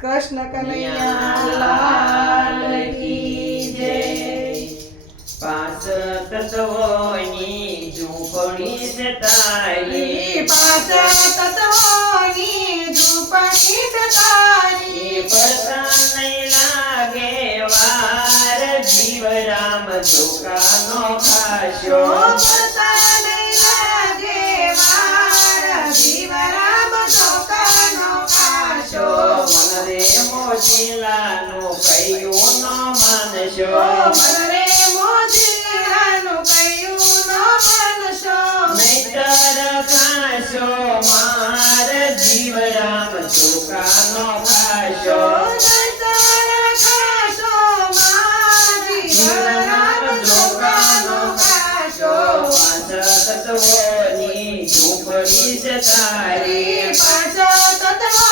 કૃષ્ણ કનૈયા કી જય. પાંચ તત્વોની ઝૂંપડી સતારી. તારી પાછા તત્વોની ઝૂંપડી સતારી. નહીં લાગે વાર જીવ રામ દુકાનો ખાશો માનશો મન રે મોજીલાનું કયું ન માનશો નહીતર ખાશો માર જીવ રામ દુકાનો ખાશો ઝૂંપડી છે તારી. પાછો તત્વોની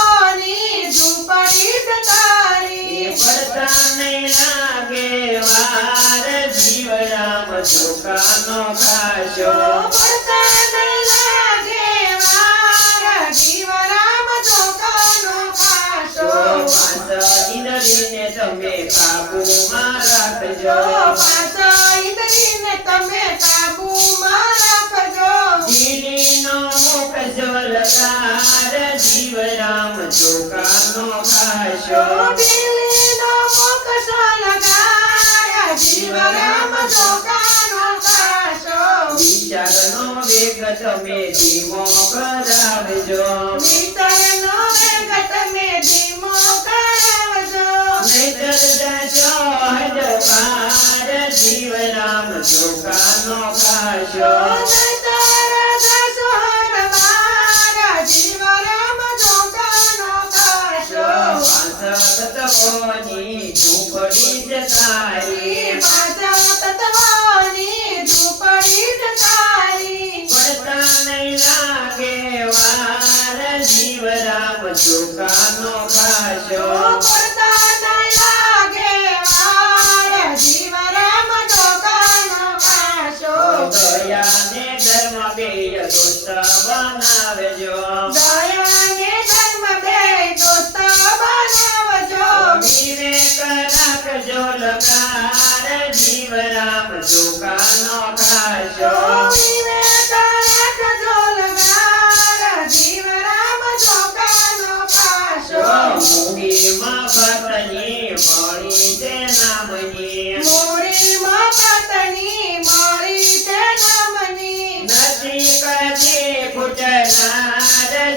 રામ ખાશો પડતા નહીં લાગે વાર જીવ રામ ચોકાનો ખાશો પાંચ તમે કાબુમાં રાખજો. જો પાછા તમે કાબૂમાં રાખજો. જીલીનો મુખ જ્વલકાર જીવ રામ ચોકાનો ખાશો તમે ધીમો કરાવજો. વિતરનો વેગ તમે ધીમો કરાવજો. નહીતર જજો હજ પાર જીવ રામ ચોકાનો ખાશો તત્વોની ઝૂંપડી છે તારી ચોકાનો ખાશો પડતા નહીં લાગે વાર જીવ રામ ચોકાનો ખાશો દયાને ધર્મ બે દોસ્ત બનાવજો દયાને ધર્મ બે દોસ્ત બનાવજો વિવેક રાખજો લકાર જીવ રામ ચોકાનો ખાશો. વિવેક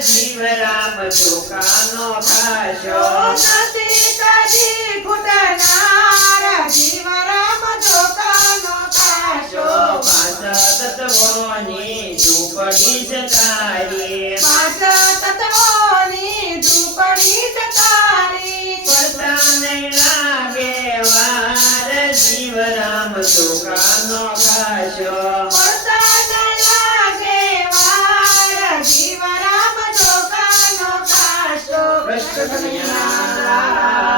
જીવ રામ ચોકાનો ખાશો નથી કદી ફૂટનાર જીવ રામ ચોકાનો ખાશો પાંચ તત્વોની ઝૂંપડી છે તારી પાંચ તત્વોની ઝૂંપડી છે પડતા નહીં લાગે વાર જીવ રામ ચોકાનો ખાશો પડતા જીવ